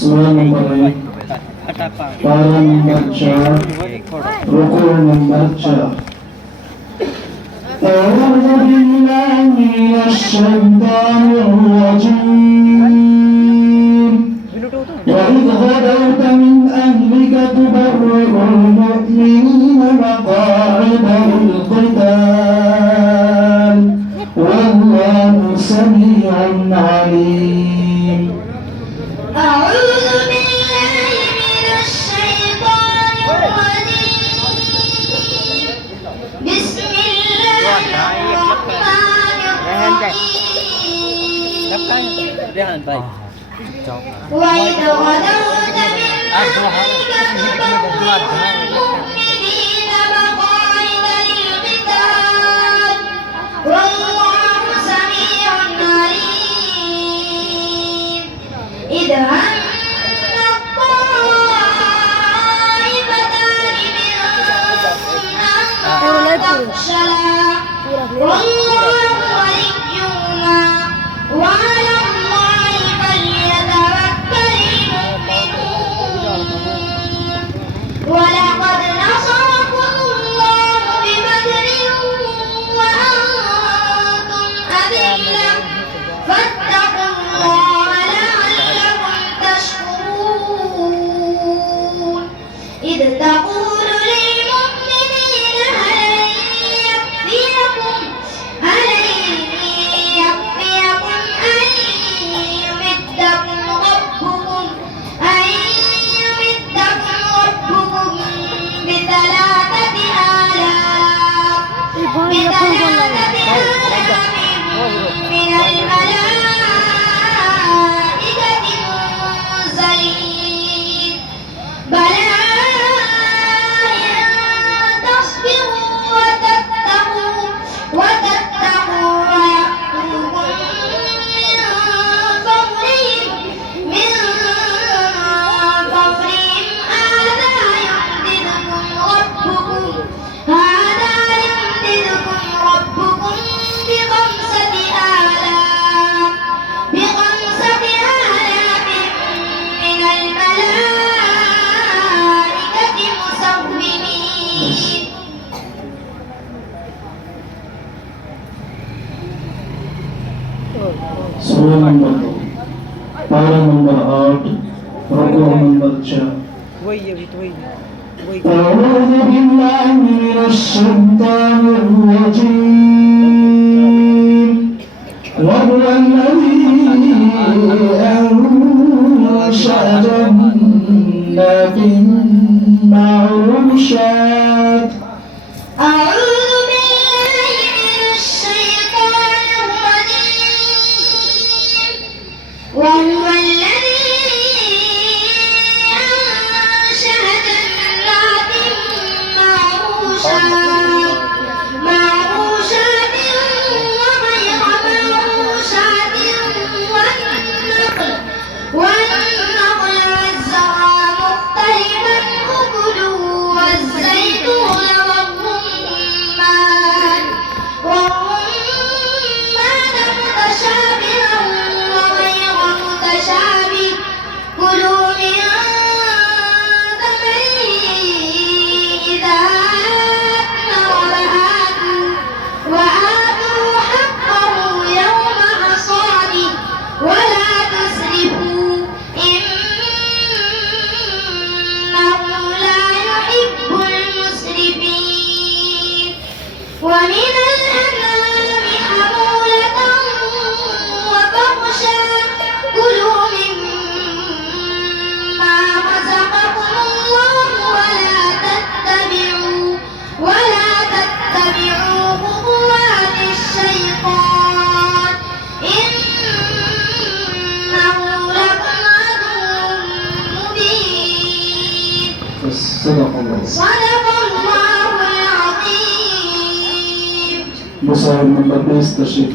Surah number 8 para membaca rukun membaca A'udzu billahi minasy syaithanir rajim wa idh ghadawta min ahlika tubarri'ul mu'minina maq'ida lil-qital wallahu sami'un 'alim. وإذ غدوت من أهلك تبوئ المؤمنين مقاعد للقتال والله سميع عليم إذ هم الطائفتان منكم أن تفشلا والله وليهما وعلى الله فليتوكل المؤمنون ولقد نصركم الله ببدر وأنتم أذلة فاتقوا الله لعلكم تشكرون إذ تقول للمؤمنين هل يكفيكم أن يمدكم ربكم بثلاثة آلاف من الملائكة منزلين بلى إن تصبروا وتتقوا ويأتوكم من فورهم هذا يمددكم ربكم بخمسة آلاف من الملائكة مسومين. Surah number 2 para number 8 rukun membaca أعوذ بالله من الشيطان الرجيم وهو الذي أنشأ جنات معروشات أعوذ بالله من الشيطان الرجيم وهو الذي أنشأ جنات معروشات وغير معروشات والنخل والزرع مختلفا أكله والزيتون والرمان متشابها وغير متشابه كلوا من ثمره إذا أثمر وآتوا حقه يوم حصاده ولا تسرفوا إنه لا يحب المسرفين. ومن الأنعام حمولة وفرشا كلوا مما رزقكم الله ولا تتبعوا خطوات الشيطان إنه لكم عدو مبين. صدق الله العظيم. Musa number 10 tashrik